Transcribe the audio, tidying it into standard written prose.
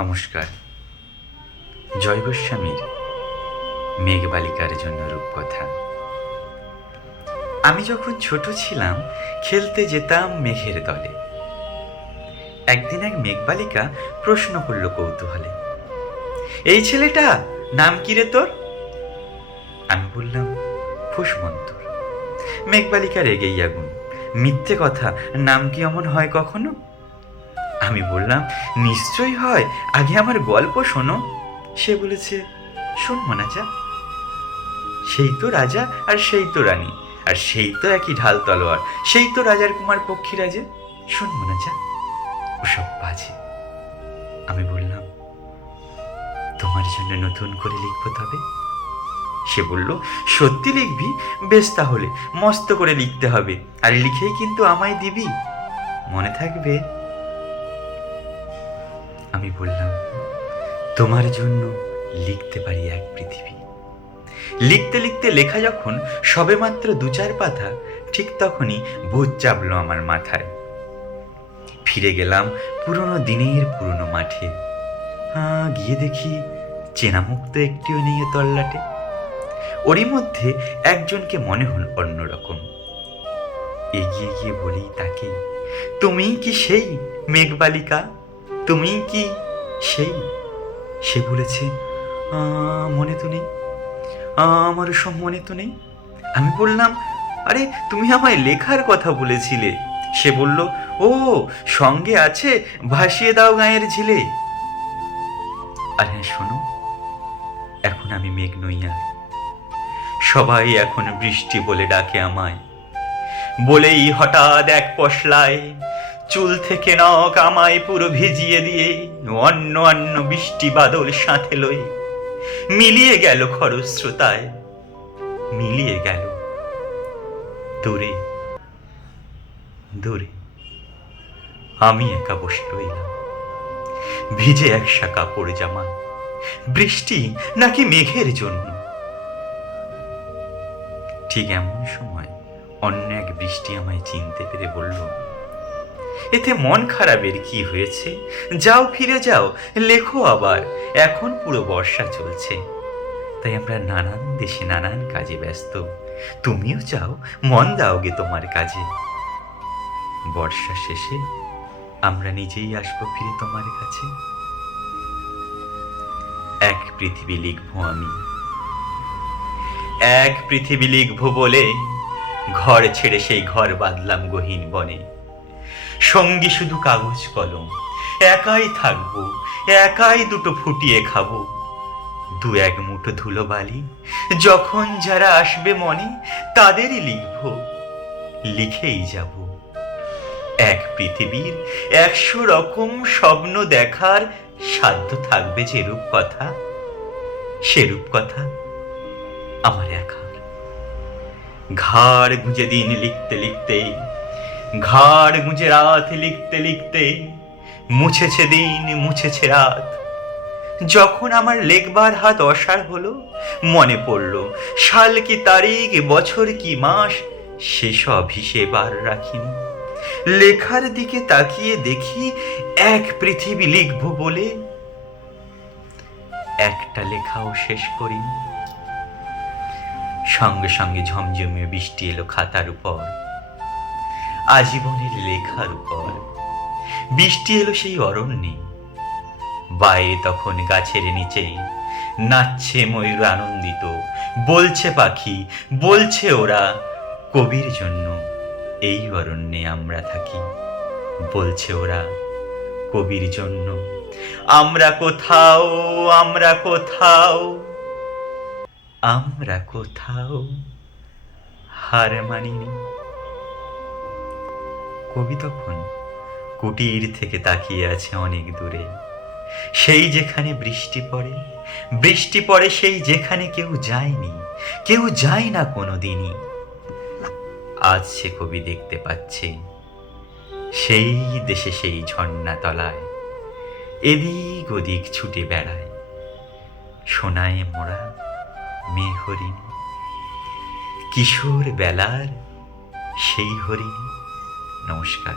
নমস্কার। জয় গোস্বামীর মেঘবালিকার জন্য রূপকথা। আমি যখন ছোট ছিলাম খেলতে যেতাম মেঘের দলে। একদিন এক মেঘবালিকা প্রশ্ন করল কৌতূহলে, এই ছেলেটা নাম কি রে তোর? আমি বললাম, ফুসমন্তর। মেঘবালিকা রেগেই আগুন, মিথ্যে কথা, নাম কি অমন হয় কখনো? আমি বললাম, নিশ্চয়ই হয়, আগে আমার গল্প শোনো। সে বলেছে, শুনবো না যা। সেই তো রাজা আর সেই তো রানী, আর সেই তো একই ঢাল তলোয়ার, সেই তো রাজার কুমার পক্ষীরাজে, শুনবো না যা, ওসব বাজে। আমি বললাম, তোমার জন্য নতুন করে লিখবো তবে? সে বলল, সত্যি লিখবি? বেশ, তাহলে মস্ত করে লিখতে হবে, আর লিখেই কিন্তু আমায় দিবি, মনে থাকবে? আমি বললাম, তোমার জন্য লিখতে পারি এক পৃথিবী। লিখতে লিখতে লেখা যখন সবেমাত্র 2-4 পাতা, ঠিক তখনই ভূত চাপলো আমার মাথায়। ফিরে গেলাম পুরনো দিনের পুরনো মাঠে। গিয়ে দেখি চেনা মুখ তো একটিও নেই তল্লাটে। ওরই মধ্যে একজনকে মনে হল অন্যরকম। এগিয়ে গিয়ে বলি তাকে, তুমিই কি সেই মেঘবালিকা? তুমিই কি সেই? সে বলেছে, মনে তো নেই, আমার সব মনে তো নেই। আমি বললাম, আরে তুমি আমায় লেখার কথা বলেছিলে। সে বলল, ও, সঙ্গে আছে ভাসিয়ে দাও গায়ের ঝিলে। আর হ্যাঁ শোনো, এখন আমি মেঘ নই আর। সবাই এখন বৃষ্টি বলে ডাকে আমায়। বলেই হঠাৎ এক পশলায় চুল থেকে নখ আমায় পুরো ভিজিয়ে দিয়ে অন্য অন্য বৃষ্টি বাদল সাথে লই মিলিয়ে গেল খরস্রোতায়, মিলিয়ে গেল দূরে দূরে। আমি একা বসে রইলাম, ভিজে একসা কাপড় জামা। বৃষ্টি নাকি মেঘের জন্য? ঠিক এমন সময় অন্য এক বৃষ্টি আমায় চিনতে পেরে বলল, এতে মন খারাপের কি হয়েছে? যাও, ফিরে যাও, লেখো আবার, এখন পুরো বর্ষা চলছে, তাই আমরা নানান দেশে নানান কাজে ব্যস্ত। তুমিও যাও, মন দাও গে তোমার কাজে। বর্ষা শেষে আমরা নিজেই আসবো ফিরে তোমার কাছে। এক পৃথিবী লিখবো আমি, এক পৃথিবী লিখবো বলে ঘর ছেড়ে সেই ঘর বাঁধলাম গহীন বনে। সঙ্গী শুধু কাগজ কলম, একাই থাকবো, একাই দুটো ফুটিয়ে খাবো। 2-1 মুঠো ধুলো বালি, যখন যারা আসবে মনে তাদেরই লিখবো, লিখেই যাব। এক পৃথিবীর 100 রকম স্বপ্ন দেখার সাধ্য থাকবে যে রূপকথা, সে রূপকথা আমার একার। ঘাড় গুঁজে দিন লিখতে লিখতে, ঘাড় গুঁজে রাত লিখতে লিখতে, মুছেছে দিন মুছেছে রাত। যখন আমার লেখবার হাত অসাড় হলো, মনে পড়ল সাল কি তারিখ, বছর কি মাস, সেসব হিসেব আর রাখিনি। লেখার দিকে তাকিয়ে দেখি এক পৃথিবী লিখবো বলে একটা লেখাও শেষ করিনি। সঙ্গে সঙ্গে ঝমঝমিয়ে বৃষ্টি এলো খাতার উপর, আজীবনের লেখার উপর। বৃষ্টি এলো সেই অরণ্যে, বাইরে তখন গাছের নিচে নাচছে ময়ূর আনন্দিত, বলছে পাখি, বলছে ওরা, কবির জন্য এই অরণ্যে আমরা থাকি। বলছে ওরা, কবির জন্য আমরা কোথাও, আমরা কোথাও, আমরা কোথাও হার মানিনি। কবি তখন কুটির থেকে তাকিয়ে আছে অনেক দূরে, সেই যেখানে বৃষ্টি পড়ে, বৃষ্টি পড়ে সেই যেখানে কেউ যায়নি, কেউ যায় না কোনোদিনই। আজ সে কবি দেখতে পাচ্ছে সেই দেশে সেই ঝর্ণা তলায় এদিক ওদিক ছুটে বেড়ায় সোনায় মোড়া মেয়ে হরিণী, কিশোর বেলার সেই হরিণী। নমস্কার।